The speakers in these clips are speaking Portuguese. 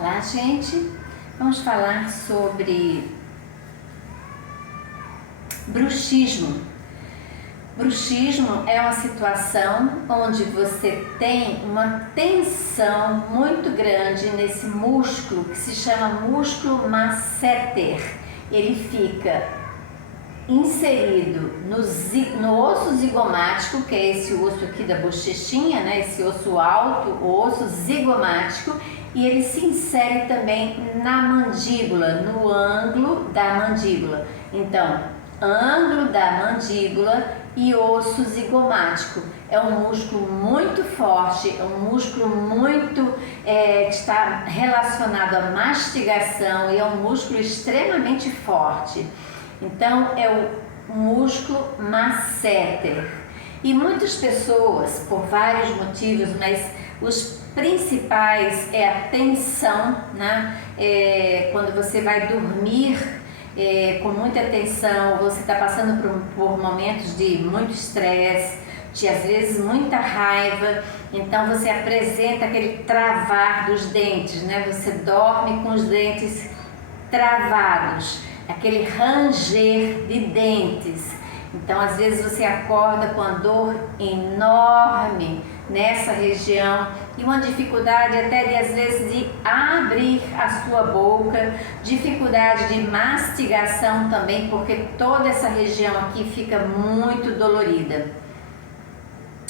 Olá, gente! Vamos falar sobre bruxismo. Bruxismo é uma situação onde você tem uma tensão muito grande nesse músculo que se chama músculo masseter. Ele fica inserido no osso zigomático, que é esse osso aqui da bochechinha, né? Esse osso alto, o osso zigomático, e ele se insere também na mandíbula, no ângulo da mandíbula. Então, ângulo da mandíbula e osso zigomático. É um músculo muito forte, é um músculo que está relacionado à mastigação e é um músculo extremamente forte. Então, é o músculo masseter. E muitas pessoas, por vários motivos, mas os principais é a tensão, né? Quando você vai dormir com muita tensão, você está passando por momentos de muito estresse, de às vezes muita raiva, então você apresenta aquele travar dos dentes, né? Você dorme com os dentes travados, aquele ranger de dentes. Então, às vezes você acorda com a dor enorme nessa região e uma dificuldade até de, às vezes, de abrir a sua boca, dificuldade de mastigação também, porque toda essa região aqui fica muito dolorida.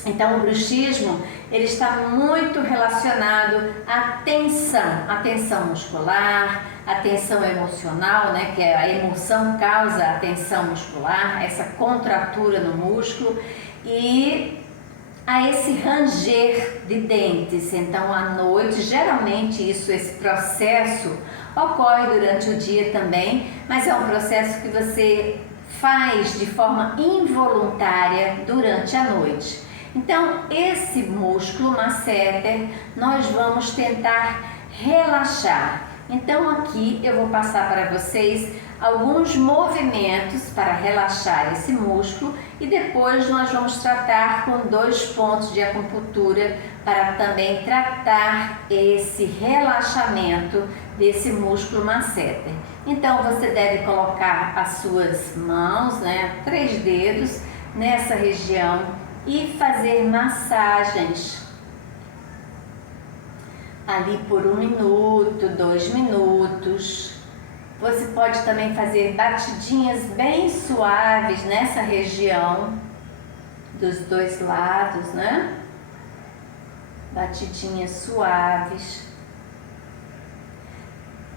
Então, o bruxismo, ele está muito relacionado à tensão muscular, à tensão emocional, né, que a emoção causa a tensão muscular, essa contratura no músculo e a esse ranger de dentes. Então, à noite, geralmente esse processo ocorre durante o dia também, mas é um processo que você faz de forma involuntária durante a noite. Então, esse músculo masseter, nós vamos tentar relaxar. Então, aqui eu vou passar para vocês alguns movimentos para relaxar esse músculo e depois nós vamos tratar com 2 pontos de acupuntura para também tratar esse relaxamento desse músculo masseter. Então, você deve colocar as suas mãos, 3 dedos nessa região e fazer massagens ali por 1 minuto, 2 minutos. Você pode também fazer batidinhas bem suaves nessa região dos 2 lados, né? Batidinhas suaves.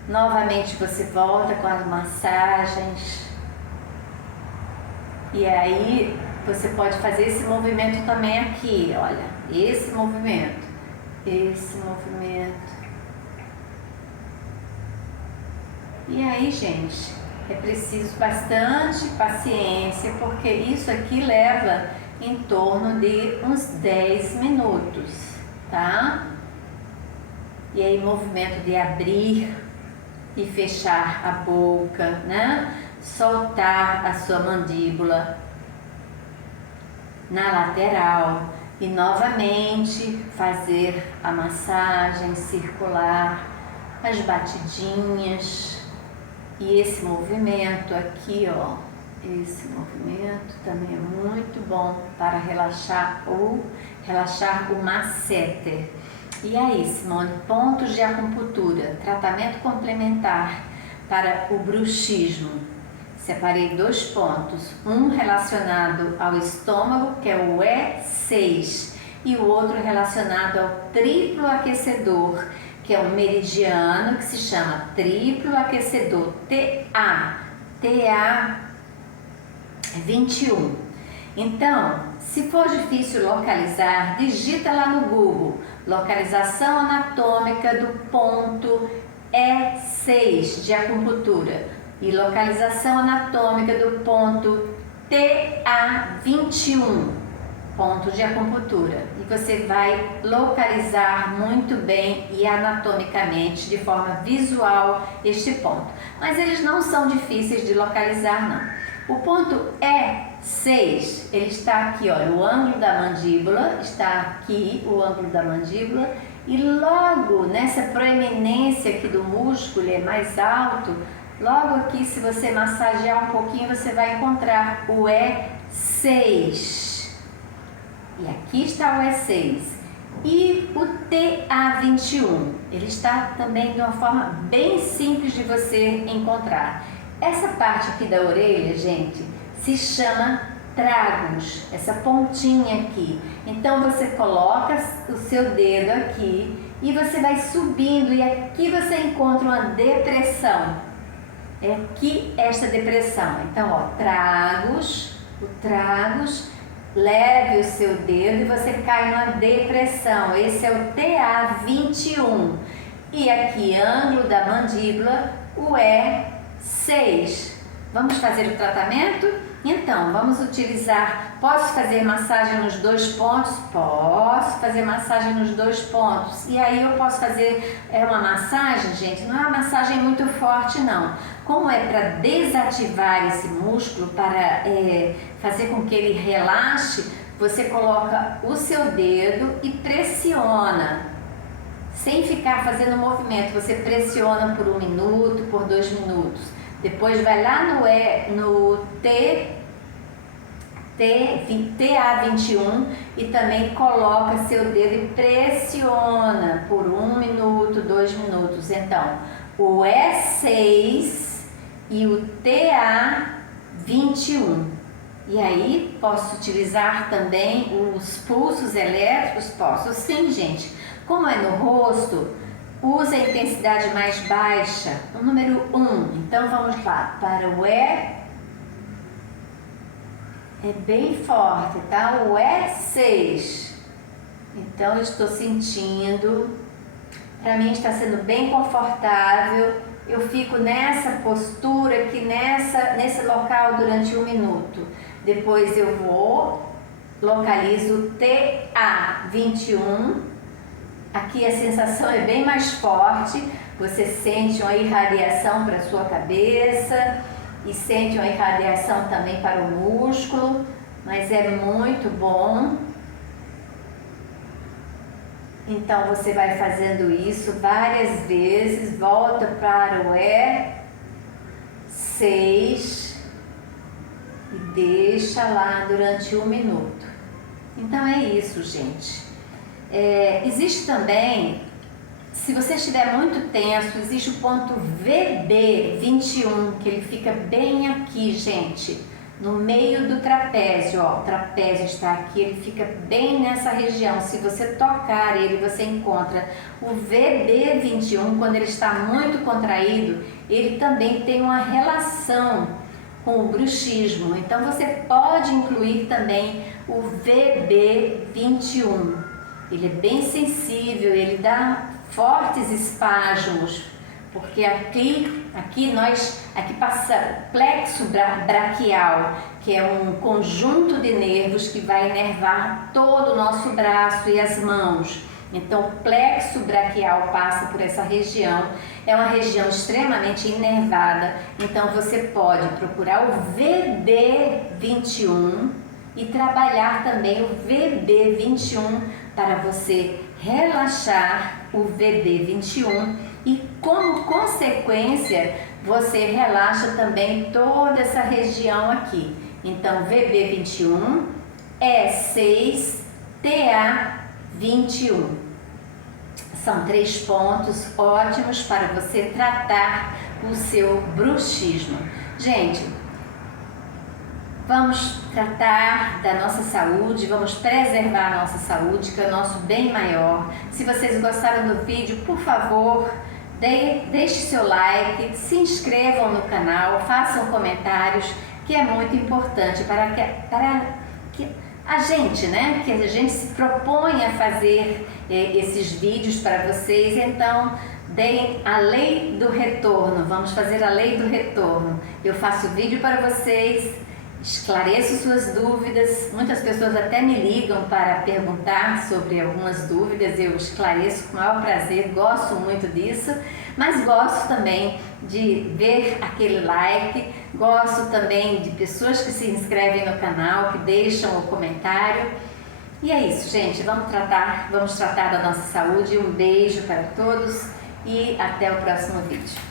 Novamente você volta com as massagens. E aí você pode fazer esse movimento também aqui, olha, esse movimento. E aí, gente, é preciso bastante paciência, porque isso aqui leva em torno de uns 10 minutos, tá? E aí, movimento de abrir e fechar a boca, né? Soltar a sua mandíbula na lateral e novamente fazer a massagem circular, as batidinhas e esse movimento aqui, ó, esse movimento também é muito bom para relaxar o masseter. E aí, Simone, pontos de acupuntura, tratamento complementar para o bruxismo. Separei 2 pontos, um relacionado ao estômago, que é o E6, e o outro relacionado ao triplo aquecedor, que é um meridiano que se chama triplo aquecedor TA 21. Então, se for difícil localizar, digita lá no Google, localização anatômica do ponto E6 de acupuntura e localização anatômica do ponto TA21, ponto de acupuntura. E você vai localizar muito bem e anatomicamente, de forma visual, este ponto. Mas eles não são difíceis de localizar, não. O ponto E6, ele está aqui, olha, o ângulo da mandíbula, está aqui o ângulo da mandíbula, E logo nessa proeminência aqui do músculo, é mais alto, logo aqui, se você massagear um pouquinho, você vai encontrar o E6. E aqui está o E6. E o TA21, ele está também de uma forma bem simples de você encontrar. Essa parte aqui da orelha, gente, se chama tragus, essa pontinha aqui. Então você coloca o seu dedo aqui e você vai subindo e aqui você encontra uma depressão. É aqui esta depressão. Então, ó, tragus, o tragus, leve o seu dedo e você cai numa depressão. Esse é o TA21. E aqui, ângulo da mandíbula, o E6. Vamos fazer o tratamento? Então, vamos utilizar... Posso fazer massagem nos 2 pontos? Posso fazer massagem nos 2 pontos. E aí eu posso fazer uma massagem, gente, não é uma massagem muito forte, não. Como é para desativar esse músculo, para fazer com que ele relaxe, você coloca o seu dedo e pressiona. Sem ficar fazendo movimento, você pressiona por 1 minuto, por 2 minutos. Depois vai lá no TA21 e também coloca seu dedo e pressiona por 1 minuto, 2 minutos. Então, o E6 e o TA21. E aí, posso utilizar também os pulsos elétricos? Posso sim, gente. Como é no rosto, use a intensidade mais baixa, o número 1. Então, vamos lá, para o E. É bem forte, tá? O E6. Então, eu estou sentindo. Para mim está sendo bem confortável. Eu fico nessa postura aqui, nesse local durante 1 minuto. Depois eu vou, localizo o TA21. Aqui a sensação é bem mais forte. Você sente uma irradiação para a sua cabeça e sente uma irradiação também para o músculo, mas é muito bom. Então você vai fazendo isso várias vezes, volta para o E6 e deixa lá durante 1 minuto. Então é isso, gente. Existe também, se você estiver muito tenso, existe o ponto VB21, que ele fica bem aqui, gente, no meio do trapézio, ó, o trapézio está aqui, ele fica bem nessa região. Se você tocar ele, você encontra o VB21, quando ele está muito contraído, ele também tem uma relação com o bruxismo. Então você pode incluir também o VB21. Ele é bem sensível, ele dá fortes espasmos, porque aqui passa plexo braquial, que é um conjunto de nervos que vai inervar todo o nosso braço e as mãos. Então, o plexo braquial passa por essa região, é uma região extremamente inervada. Então, você pode procurar o VB21 e trabalhar também o VB21 para você relaxar o VB21 e, como consequência, você relaxa também toda essa região aqui. Então, VB21, E6, TA21. São 3 pontos ótimos para você tratar o seu bruxismo. Gente, vamos tratar da nossa saúde, vamos preservar a nossa saúde, que é o nosso bem maior. Se vocês gostaram do vídeo, por favor, deixe seu like, se inscrevam no canal, façam comentários, que é muito importante para que a gente, né, que a gente se propõe a fazer esses vídeos para vocês. Então, deem a lei do retorno, vamos fazer a lei do retorno. Eu faço vídeo para vocês, esclareço suas dúvidas, muitas pessoas até me ligam para perguntar sobre algumas dúvidas, eu esclareço com o maior prazer, gosto muito disso, mas gosto também de ver aquele like, gosto também de pessoas que se inscrevem no canal, que deixam o comentário. E é isso, gente. Vamos tratar da nossa saúde. Um beijo para todos e até o próximo vídeo.